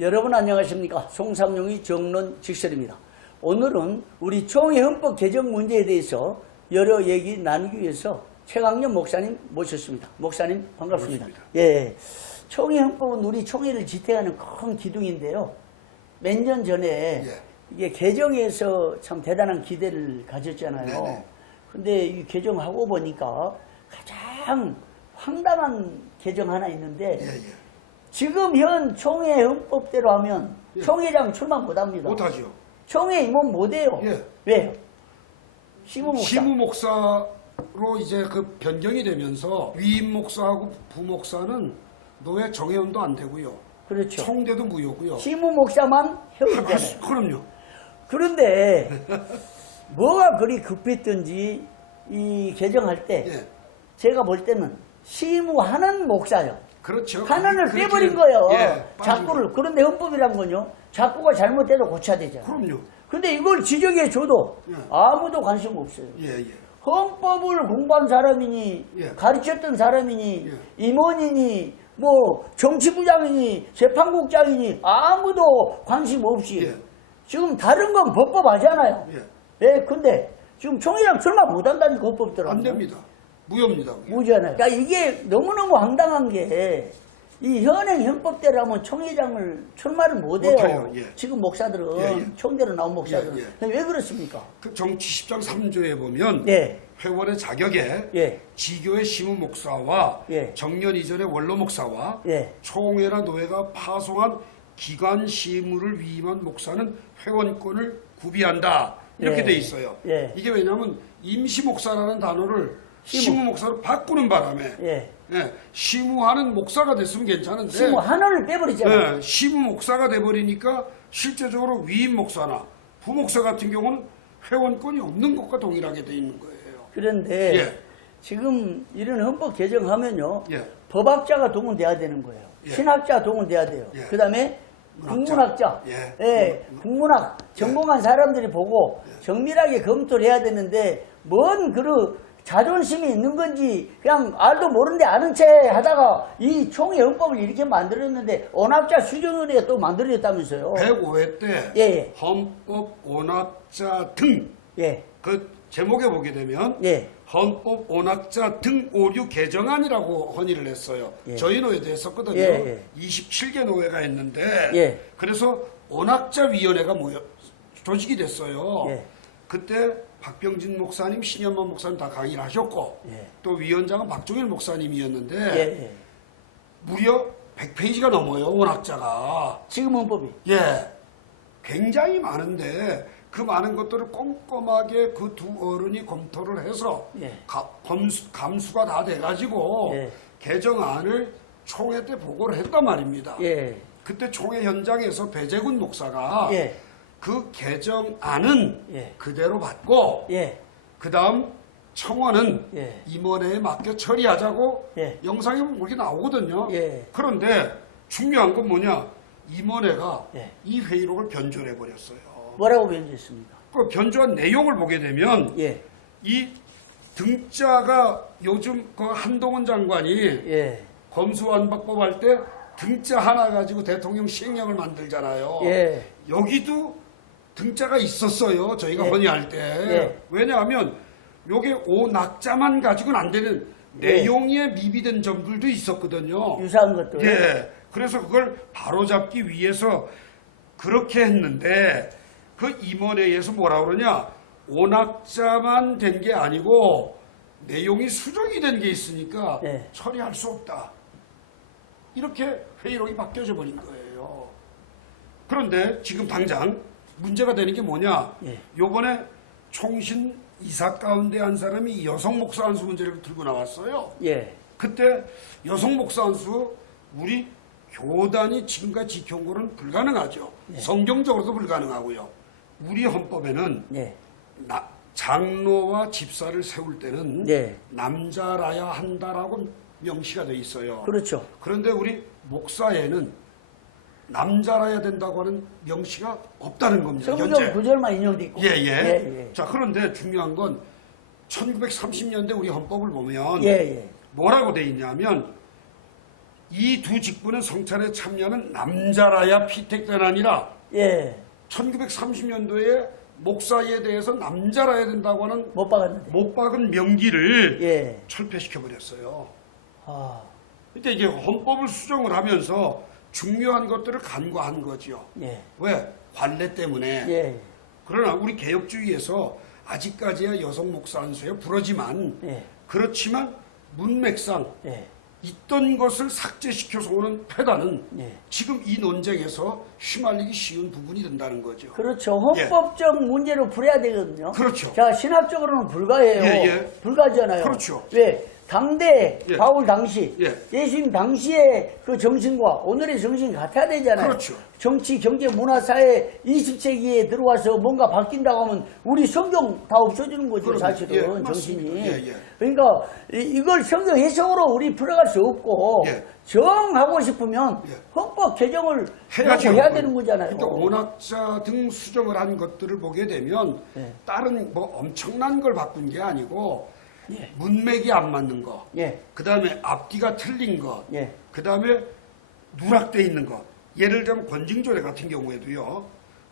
여러분 안녕하십니까? 송삼룡의 정론 직설입니다. 오늘은 우리 총회 헌법 개정 문제에 대해서 여러 얘기 나누기 위해서 최강련 목사님 모셨습니다. 목사님 반갑습니다. 예, 총회 헌법은 우리 총회를 지탱하는 큰 기둥인데요. 몇 년 전에 이게 개정해서 참 대단한 기대를 가졌잖아요. 네네. 근데 이 개정하고 보니까 가장 황당한 개정 하나 있는데 지금 현 총회 헌법대로 하면 총회장 출마 못합니다. 못하죠. 총회 임원 못해요. 왜요? 시무목사. 시무목사로 이제 그 변경이 되면서 위임 목사하고 부목사는 노예 정회원도 안 되고요. 그렇죠. 총대도 무효고요. 시무목사만 형이잖아요. 그럼요. 그런데 뭐가 그리 급했던지 이 개정할 때 제가 볼 때는 시무하는 목사요. 그렇죠. 하나를 그렇게, 빼버린 거예요. 빠진 작구를. 거. 그런데 헌법이란 건요. 작구가 잘못돼도 고쳐야 되잖아요. 그럼요. 근데 이걸 지적해 줘도 아무도 관심 없어요. 헌법을 공부한 사람이니 가르쳤던 사람이니 임원이니 뭐 정치부장이니 재판국장이니 아무도 관심 없이 지금 다른 건 법법하잖아요. 근데 지금 총회장 출마 못한다는 헌법대로 안 됩니다. 무효입니다. 무죄잖아요. 그러니까 이게 너무너무 황당한 게 이 현행 헌법대로 하면 총회장을 출마를 못해요. 못해요. 지금 목사들은 총대로 나온 목사들은 왜 그렇습니까? 그 정치 10장 3조에 보면 회원의 자격에 지교의 시무 목사와 정년 이전의 원로 목사와 총회나 노회가 파송한 기관 시무를 위임한 목사는 회원권을 구비한다. 이렇게 돼 있어요. 이게 왜냐하면 임시 목사라는 단어를 시무 목사로 바꾸는 바람에 시무하는 목사가 됐으면 괜찮은데 시무하는을 빼버리잖아요. 시무 목사가 돼버리니까 실제적으로 위임 목사나 부목사 같은 경우는 회원권이 없는 것과 동일하게 돼 있는 거예요. 그런데 지금 이런 헌법 개정하면요 법학자가 동원돼야 되는 거예요. 신학자 동원돼야 돼요. 그 다음에 국문학자, 국문학 전공한 사람들이 보고 정밀하게 검토를 해야 되는데 뭔 자존심이 있는 건지 그냥 알도 모르는데 아는 채 하다가 이 총회 헌법을 이렇게 만들었는데 온학자 수정위원회가 또 만들어졌다면서요. 105회 때 헌법 온학자 등 그 제목에 보게 되면 헌법 온학자 등 오류 개정안이라고 헌의를 했어요. 저희 노예도 했었거든요. 27개 노예가 했는데 그래서 온학자 위원회가 조직이 됐어요. 그때 박병진 목사님, 신현만 목사님 다 강의를 하셨고 또 위원장은 박종일 목사님이었는데 무려 100페이지가 넘어요. 원학자가. 지금 헌법이. 굉장히 많은데 그 많은 것들을 꼼꼼하게 그 두 어른이 검토를 해서 감수가 다 돼가지고 개정안을 총회 때 보고를 했단 말입니다. 그때 총회 현장에서 배재군 목사가 그 개정안은 그대로 받고 그 다음 청원은 임원회에 맡겨 처리하자고 영상에 보면 그렇게 나오거든요. 그런데 중요한 건 뭐냐, 임원회가 이 회의록을 변조해버렸어요. 뭐라고 변조했습니까? 그 변조한 내용을 보게 되면 이 등자가 요즘 그 한동훈 장관이 검수완박법 할 때 등자 하나 가지고 대통령 시행령을 만들잖아요. 여기도 등자가 있었어요. 저희가 헌의할 때. 왜냐하면 요게 오낙자만 가지고는 안 되는 내용에 미비된 점들도 있었거든요. 유사한 것들. 그래서 그걸 바로잡기 위해서 그렇게 했는데 그 임원회에서 뭐라 그러냐, 오낙자만 된 게 아니고 내용이 수정이 된 게 있으니까 처리할 수 없다. 이렇게 회의록이 바뀌어져 버린 거예요. 그런데 지금 당장 문제가 되는 게 뭐냐, 요번에 총신 이사 가운데 한 사람이 여성 목사 한 수 문제를 들고 나왔어요. 그때 여성 목사 한 수 우리 교단이 지금까지 지켜온 거는 불가능하죠. 성경적으로도 불가능하고요. 우리 헌법에는 장로와 집사를 세울 때는 남자라야 한다라고 명시가 돼 있어요. 그렇죠. 그런데 우리 목사에는 남자라야 된다고 하는 명시가 없다는 겁니다. 성경 구절만 인용돼 있고. 자, 그런데 중요한 건 1930년대 우리 헌법을 보면 뭐라고 돼 있냐면 이 두 직분은 성찬에 참여하는 남자라야 피택된 아니라 예. 1930년도에 목사에 대해서 남자라야 된다고 하는 못 박았는데. 못 박은 명기를 예. 철폐시켜 버렸어요. 아. 그때 이제 헌법을 수정을 하면서 중요한 것들을 간과한 거죠. 예. 왜? 관례 때문에. 예. 그러나 우리 개혁주의에서 아직까지야 여성 목사 한 수에 부러지만 예. 그렇지만 문맥상 예. 있던 것을 삭제시켜서 오는 패단은 예. 지금 이 논쟁에서 휘말리기 쉬운 부분이 된다는 거죠. 그렇죠. 헌법적 문제로 풀어야 되거든요. 그렇죠. 자, 신학적으로는 불가해요. 예, 예. 불가잖아요. 그렇죠. 왜? 당대 예. 바울 당시 예. 예수님 당시의 그 정신과 오늘의 정신이 같아야 되잖아요. 그렇죠. 정치, 경제, 문화, 사회 20세기에 들어와서 뭔가 바뀐다고 하면 우리 성경 다 없어지는 거죠. 그럼요. 사실은 예, 정신이. 맞습니다. 예, 예. 그러니까 이걸 성경 해석으로 우리 풀어갈 수 없고 예. 정하고 싶으면 예. 헌법 개정을 해야죠. 해야 되는 거잖아요. 그러니까 오낙자 등 수정을 한 것들을 보게 되면 예. 다른 뭐 엄청난 걸 바꾼 게 아니고 예. 문맥이 안 맞는 거, 예. 그 다음에 앞뒤가 틀린 것, 예. 그 다음에 누락돼 있는 것. 예를 들면 권징조례 같은 경우에도요.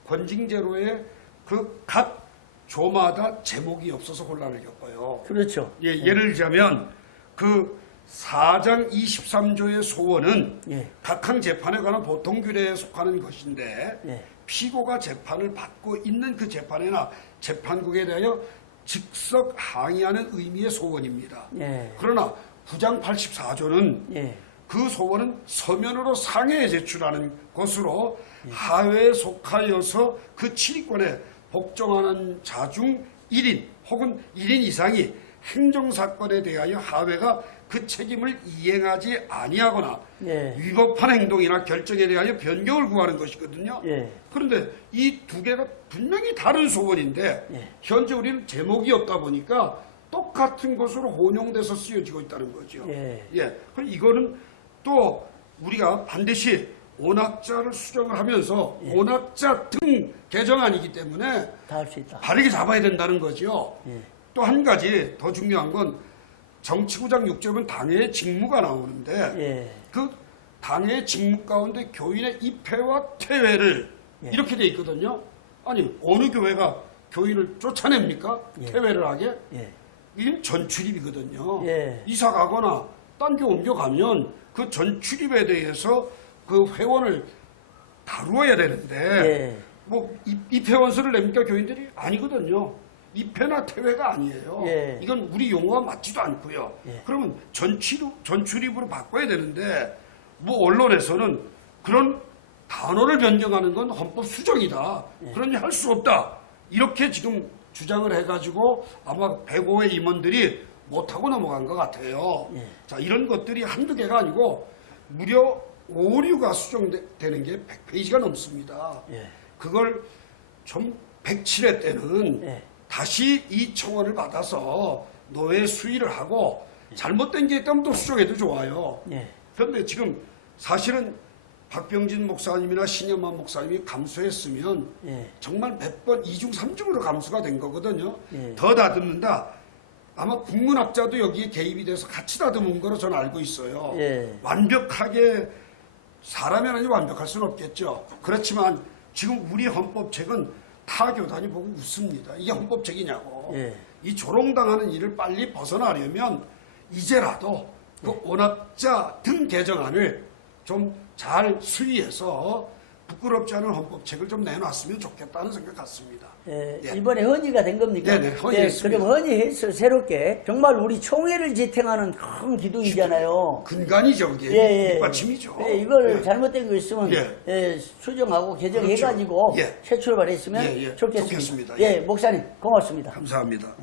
권징제로에 그 각 조마다 제목이 없어서 혼란을 겪어요. 그렇죠. 예를 들자면 그 4장 23조의 소원은 예. 각항 재판에 관한 보통규례에 속하는 것인데 예. 피고가 재판을 받고 있는 그 재판이나 재판국에 대하여 즉석 항의하는 의미의 소원입니다. 예. 그러나 9장 84조는 예. 그 소원은 서면으로 상해에 제출하는 것으로 하회에 속하여서 그 치리권에 복종하는 자 중 1인 혹은 1인 이상이 행정사건에 대하여 하회가 그 책임을 이행하지 아니하거나 예. 위법한 행동이나 결정에 대하여 변경을 구하는 것이거든요. 예. 그런데 이 두 개가 분명히 다른 소원인데 예. 현재 우리는 제목이 없다 보니까 똑같은 것으로 혼용돼서 쓰여지고 있다는 거죠. 예. 그럼 이거는 또 우리가 반드시 오낙자를 수정을 하면서 예. 오낙자 등 개정안이기 때문에 다 할 수 있다. 바르게 잡아야 된다는 거죠. 예. 또 한 가지 더 중요한 건 정치구장 6조면 당의 직무가 나오는데 예. 그 당의 직무 가운데 교인의 입회와 퇴회를 예. 이렇게 돼 있거든요. 아니 어느 교회가 교인을 쫓아냅니까? 예. 퇴회를 하게? 예. 이건 전출입이거든요. 예. 이사 가거나 딴 교 옮겨가면 그 전출입에 대해서 그 회원을 다루어야 되는데 예. 뭐 입회원서를 냅니까 교인들이? 아니거든요. 입회나 퇴회가 아니에요. 예. 이건 우리 용어와 맞지도 않고요. 예. 그러면 전출입으로 바꿔야 되는데 뭐 언론에서는 그런 단어를 변경하는 건 헌법 수정이다. 예. 그러니 할 수 없다. 이렇게 지금 주장을 해가지고 아마 105회 임원들이 못하고 넘어간 것 같아요. 예. 자, 이런 것들이 한두 개가 아니고 무려 5류가 수정되는 게 100페이지가 넘습니다. 예. 그걸 좀 107회 때는 예. 다시 이 청원을 받아서 노회 수의를 하고 잘못된 게 있다면 또 수정해도 좋아요. 예. 그런데 지금 사실은 박병진 목사님이나 신현만 목사님이 감수했으면 예. 정말 몇 번 2중 3중으로 감수가 된 거거든요. 예. 더 다듬는다. 아마 국문학자도 여기에 개입이 돼서 같이 다듬은 거로 저는 알고 있어요. 예. 완벽하게 사람이 아니 완벽할 수는 없겠죠. 그렇지만 지금 우리 헌법책은 타 교단이 보고 웃습니다. 이게 헌법책이냐고. 예. 이 조롱당하는 일을 빨리 벗어나려면 이제라도 그 오납자 등 개정안을 좀 잘 수위해서 부끄럽지 않은 헌법책을 좀 내놨으면 좋겠다는 생각 같습니다. 예. 예. 이번에 헌의가 된 겁니까? 네네, 헌의했습니다. 그럼 헌의해서 새롭게 정말 우리 총회를 지탱하는 큰 기둥이잖아요. 근간이죠, 그게. 예, 예. 밑받침이죠. 예, 이걸 예. 잘못된 거 있으면 예. 예, 수정하고 개정해가지고 그렇죠. 예. 새 출발했으면 예, 예. 좋겠습니다. 좋겠습니다. 예, 목사님 고맙습니다. 감사합니다.